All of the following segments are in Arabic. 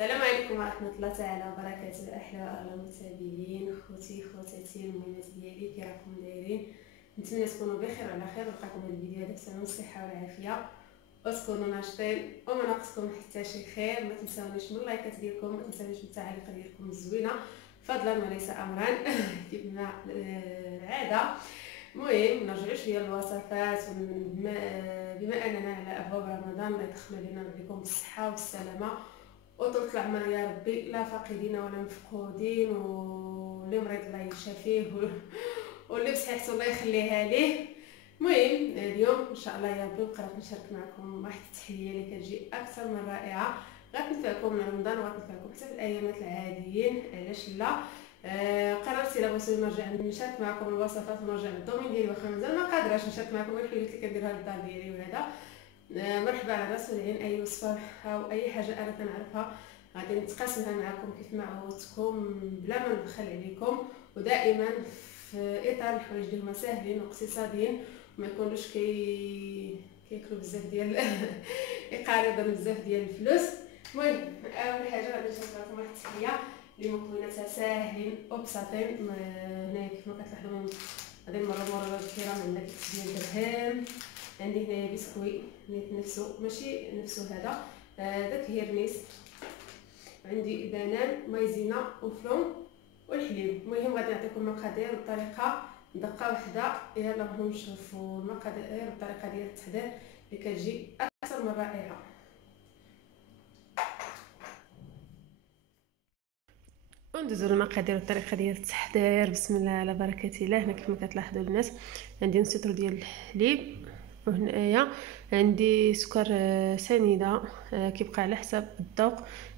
السلام عليكم ورحمه الله تعالى وبركاته. احلى واغلى متابعين خوتي خواتاتي المهمات ديالي، كي راكم دايرين؟ نتمنى تكونوا بخير وعلى خير، ولقاكم هذا الفيديو هذا بتمام الصحه والعافيه وتكونوا ناشطين وما ناقصكم حتى شي خير. ما تنساونيش من اللايكات ديالكم، ما تنساونيش من التعاليق ديالكم الزوينه فضلا وليس امرا كما العاده. المهم نرجعوا شويه للوصفات، بما اننا على ابواب رمضان، الله يدخل علينا بكم بالصحه والسلامه وطول العمر يا ربي، لا فاقدين ولا مفقودين، واللي مريض الله يشافيه واللي بصحته الله يخليها ليه. المهم اليوم ان شاء الله يا ربي قررت نشارك معكم واحد التحليه اللي كتجي اكثر من رائعه، غتنفعكم من رمضان وغتنفعكم حتى في الايامات العاديين، علاش لا. قررت الا بغيتو نرجع نشارك معكم الوصفات ونرجع للدومين ديالي، واخا مازال ما قادراش نشارك معكم غير الحلويات اللي كنديرها للدار ديالي. وهذا مرحبا على راس والعين. اي وصفه او اي حاجه انا كنعرفها غادي نتقاسمها معكم كيف ما عودتكم بلا ما نبخل عليكم، ودائما في اطار الحوايج اللي هما ساهلين واقتصاديين وما يكونوش كياكلوا بزاف ديال يقارضوا بزاف ديال الفلوس. المهم اول حاجه غادي نشرح لكم واحد التحليه اللي مكوناتها ساهلين وبساطين. هنايا كيف ما كتلاحظوا غادي نمروا الكرام. عندنا كيس ديال الدرهم، عندي هنايا بسكوي نيت نفسه ماشي نفسه هذا، داك هيرميس، عندي بنان مايزينا وفلون والحليب. المهم غادي نعطيكم المقادير والطريقه دقه واحده. يلا نشوفوا المقادير والطريقه ديال التحضير اللي كتجي اكثر من رائعه. وندوزو المقادير والطريقه ديال التحضير. بسم الله على بركه الله. هنا كيف ما كتلاحظوا الناس عندي نص لتر ديال الحليب، وهنايا عندي سكر سنيده كيبقى على حسب الذوق.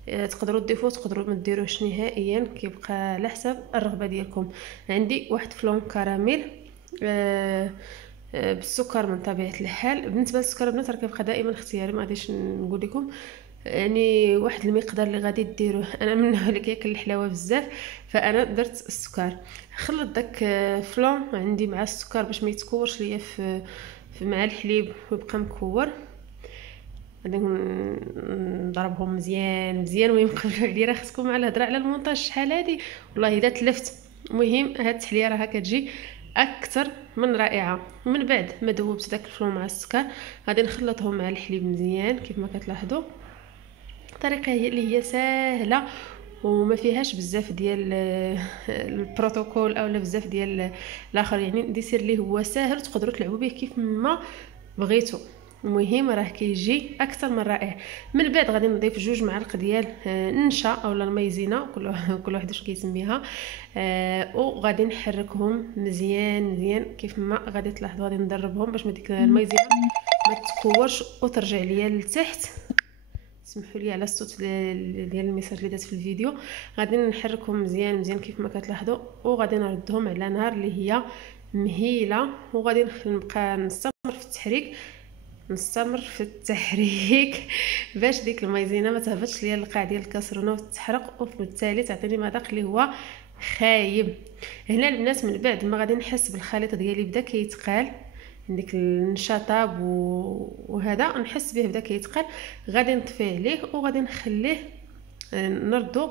تقدروا تضيفوه تقدروا ما ديروهش نهائيا، كيبقى على حسب الرغبه ديالكم. عندي واحد فلون كراميل بالسكر من طبيعه الحال. بالنسبه للسكر البنات راه كيبقى دائما اختياري، ما غاديش نقول لكم يعني واحد المقدار اللي غادي ديروه. انا من النوع اللي كياكل الحلاوه بزاف، فانا درت السكر. خلط داك فلون عندي مع السكر باش ما يتكورش ليا في مع الحليب ويبقى مكور. غادي نضربهم مزيان مزيان. المهم قبل عليا راه خصكم مع الهضره على المونتاج شحال هادي والله الا تلفت. المهم هاد التحليه راها كتجي اكثر من رائعه. من بعد ما ذوبت داك الفلون مع السكر غادي نخلطهم مع الحليب مزيان كيف ما كتلاحظوا. الطريقه هي اللي هي سهله وما فيهاش بزاف ديال البروتوكول او بزاف ديال الاخر، يعني ديسير اللي هو ساهل تقدروا تلعبوا به كيف ما بغيتوا. المهم راه كيجي اكثر من رائع. من بعد غادي نضيف 2 معالق ديال النشا اولا المايزينا، كل واحد واش كيسميها، وغادي نحركهم مزيان مزيان كيف ما غادي تلاحظوا. غادي ندربهم باش ما ديك المايزينا ما تكورش وترجع ليا لتحت. سمحوا لي على الصوت ديال الميساج اللي دات في الفيديو. غادي نحركهم مزيان مزيان كيف ما كتلاحظوا، وغادي نردهم على نار اللي هي مهيله، وغادي نبقى نستمر في التحريك باش ديك المايزينا ما تهبطش ليا القاع ديال الكاسرونه وتتحرق، وبالتالي تعطيني مذاق اللي هو خايب. هنا البنات من بعد ما غادي نحس بالخليط ديالي بدا كيتقال، ديك النشاطاب وهذا نحس به بدا كيتقال، غادي نطفي عليه وغادي نخليه نردو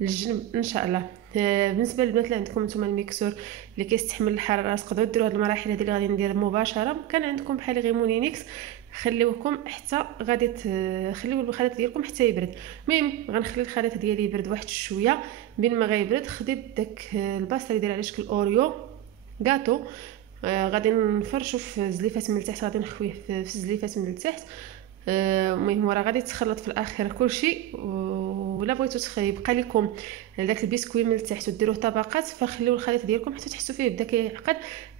للجنب ان شاء الله. بالنسبه للبنات اللي عندكم نتوما الميكسور اللي كيستحمل الحراره تقدروا ديروا هذه المراحل هذه اللي غادي ندير مباشره. كان عندكم بحال غير مونينيكس خليوكم حتى غادي تخليو الخليط ديالكم حتى يبرد. المهم غنخلي الخليط ديالي يبرد واحد شويه. بين ما غيبرد خديت داك الباص اللي داير على شكل اوريو غاتو، غادي نفرشو في زليفات من التحت، غادي نخويه في زليفات من التحت. المهم راه غادي تخلط في الاخر كلشي. ولا بغيتو يبقى لكم داك البسكوي من التحت وديروه طبقات، فخليو الخليط ديالكم حتى تحسوا فيه بدا كيعقد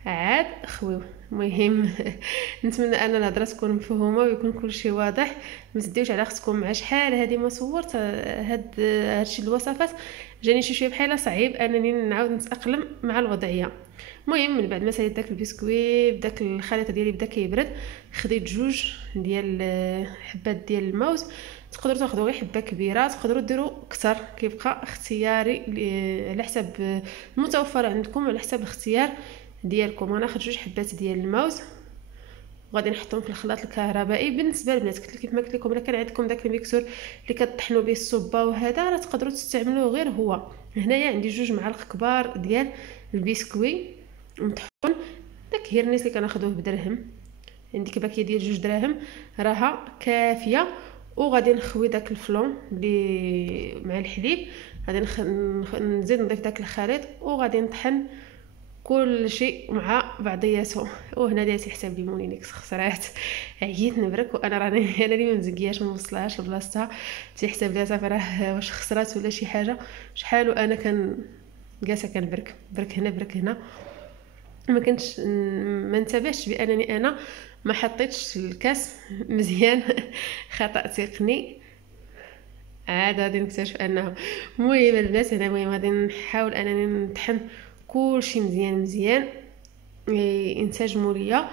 عاد خويوه. المهم نتمنى ان الهضره تكون مفهومه ويكون كلشي واضح. ما تديوش على اختكم مع شحال هذه ما صورت هادشي الوصفات جاني شي شويه بحال صعيب انني نعاود نتاقلم مع الوضعيه. المهم من بعد ما ساليت داك البسكوي بداك الخليط ديالي بدا كيبرد، خديت 2 ديال حبات ديال الموز. تقدروا تاخذوا غير حبه كبيره، تقدروا ديروا اكثر، كيبقى اختياري على حسب المتوفر عندكم وعلى حسب الاختيار ديالكم. غناخذ 2 حبات ديال الموز وغادي نحطهم في الخلاط الكهربائي. بالنسبه للبنات كيف ما قلت لكم، الا كان عندكم داك الميكسور اللي كطحنوا به الصبه وهذا راه تقدروا تستعملوه غير هو. هنايا عندي 2 معالق كبار ديال البسكوي مطحون، داك هيرنيس اللي كناخذوه بدرهم، عندي كباكيه ديال 2 دراهم راها كافيه. وغادي نخوي داك الفلون اللي مع الحليب، غادي نزيد نضيف داك الخليط وغادي نطحن كل شيء مع بعضياته. وهنا دايرتي حساب لي مونينيكس خسرات، عييت نبرك وانا راني انا اللي ما مزكياش ما وصلهاش لبلاصتها. تيحسب ليها صافي راه واش خسرات ولا شي حاجه. شحال وانا جالسه كنبرك برك هنا برك هنا، ما كنتش ما انتبهتش بانني انا ما حطيتش الكاس مزيان. خطا تقني عاد غادي نكتشف انه المهم البنات. هنا المهم غادي نحاول انني نطحن كلشي مزيان ينسجموا ليا،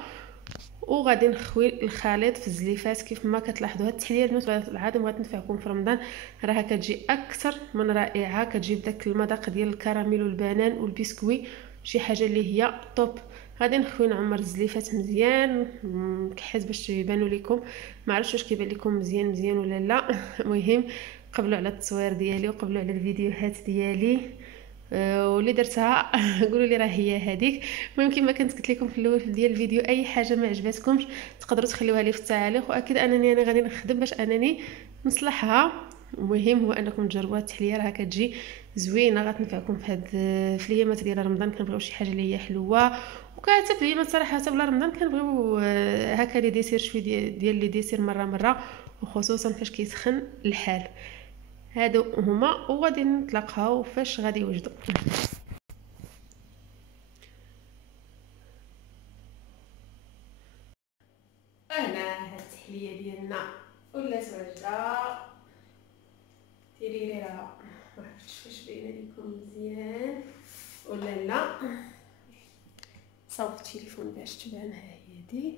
وغادي نخوي الخليط في الزليفات. كيف ما كتلاحظوا هاد التحليه البنات العظيم غتنفعكم في رمضان، راها كتجي اكثر من رائعه، كتجيب داك المذاق ديال الكراميل والبنان والبسكوي، شي حاجه اللي هي طوب. غادي نخوي نعمر الزليفات مزيان كحيت باش يبانوا لكم. ما عرفتش واش كيبان لكم مزيان ولا لا. المهم قبلوا على التصوير ديالي وقبلوا على الفيديوهات ديالي، واللي درتها قولوا لي راه هي هذيك. المهم كما كنت قلت لكم في الاول ديال الفيديو، اي حاجه ما عجبتكمش تقدروا تخليوها لي في التعاليق، واكيد انني انا غادي نخدم باش انني نصلحها. المهم هو انكم تجربوها التحليه راها كتجي زوينه، غتنفعكم في هاد في الايامات ديال رمضان. كنبغيو شي حاجه اللي هي حلوه، وكاع حتى في الايامات صراحه حتى بلا رمضان كنبغيو هكا لي ديسير شويه ديال لي ديسير مره، وخصوصا فاش كيسخن الحال. هادو هما، وغادي نتلاقاو فاش غادي يوجدوا. هنا هاد التحليه ديالنا ولات واجده ديري ليها، ما عرفتش واش باينه لكم مزيان ولا لا. صوب التليفون باش تبان. ها هي دي،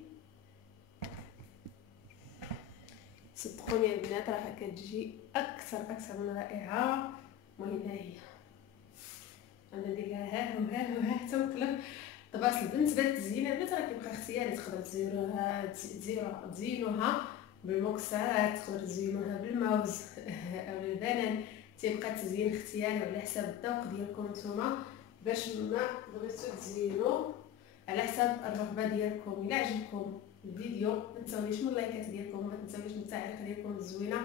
صدقوني البنات راها كتجي اكثر من رائعه. المهم ها هي انا ندير لها ها حتى نقلب. طبعا بالنسبه للتزيين البنات راه كيبقى اختياري، تقدروا تزينوها بالمكسرات، تقدروا تزينوها بالموز او البنان، تيبقى التزيين اختياري وعلى حساب الذوق ديالكم نتوما. باش ما بغيتو تزينوا على حساب الرغبه ديالكم. الا عجبكم الفيديو ما تنساونيش من اللايكات ديالكم، وما تنساونيش من التعليق ديالكم الزوينه،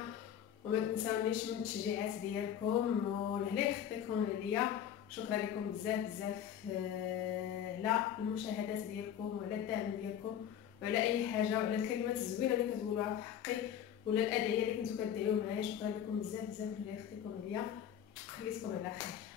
وما تنساونيش من التشجيعات ديالكم، ولهلا يخطيكم عليا. شكرا لكم بزاف على المشاهدات ديالكم وعلى الدعم ديالكم وعلى اي حاجه وعلى الكلمات الزوينه اللي كتقولوها في حقي ولا الادعيه اللي كنتو كدعيو معايا. شكرا لكم بزاف ولهلا يخطيكم عليا. خليتكم على خير.